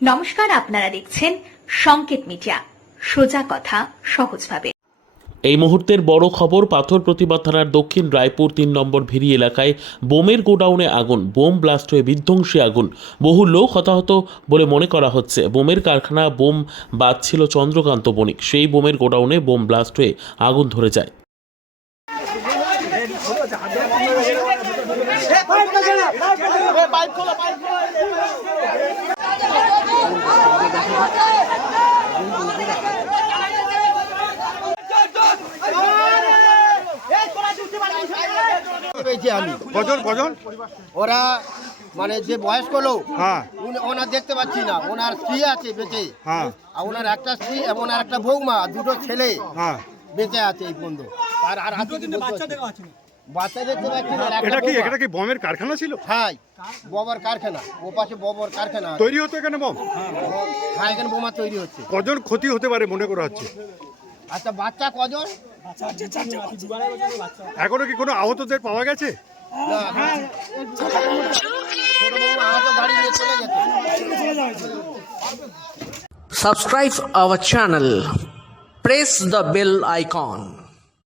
নমস্কার আপনারা দেখছেন সংকেত মিডিয়া। সোজা কথা সহজভাবে। এই মুহূর্তের বড় খবর পাথর প্রতিবাদ থানার দক্ষিণ রায়পুর তিন নম্বর ভিড়ি এলাকায় বোমের গোডাউনে আগুন বোম ব্লাস্ট হয়ে বিধ্বংসী আগুন। বহু লোক হতাহত বলে মনে করা হচ্ছে। বোমের কারখানা বোম বাঁধছিল চন্দ্রকান্ত বণিক। সেই বোমের গোডাউনে বোম ব্লাস্ট হয়ে আগুন ধরে যায়। পেয়েছি আমি। কজন কজন? ওরা মানে যে বয়স্ক লোক হ্যাঁ। ওনার দেখতে পাচ্ছি না। ওনার স্ত্রী আছে বেঁচে। হ্যাঁ। আর ওনার একটা স্ত্রী এবং ওনার একটা বৌমা দুটো ছেলে হ্যাঁ। বেঁচে আছে এই বন্ধু। আর আর বাচ্চা দেখতে পাচ্ছি না আর একটা এটা কি। এটা কি বমের কারখানা ছিল? হ্যাঁ ববর কারখানা। ও পাশে ববর কারখানা তৈরি হতো এখানে বম? হ্যাঁ এখানে বোমা তৈরি হচ্ছে। কজন ক্ষতি হতে পারে মনে করা হচ্ছে? আচ্ছা বাচ্চা কজন? এখনও কি কোনো আহতদের পাওয়া গেছে? না, ছোট বৌমা আহত গাড়ি নিয়ে চলে গেছে subscribe our channel. Press the bell icon.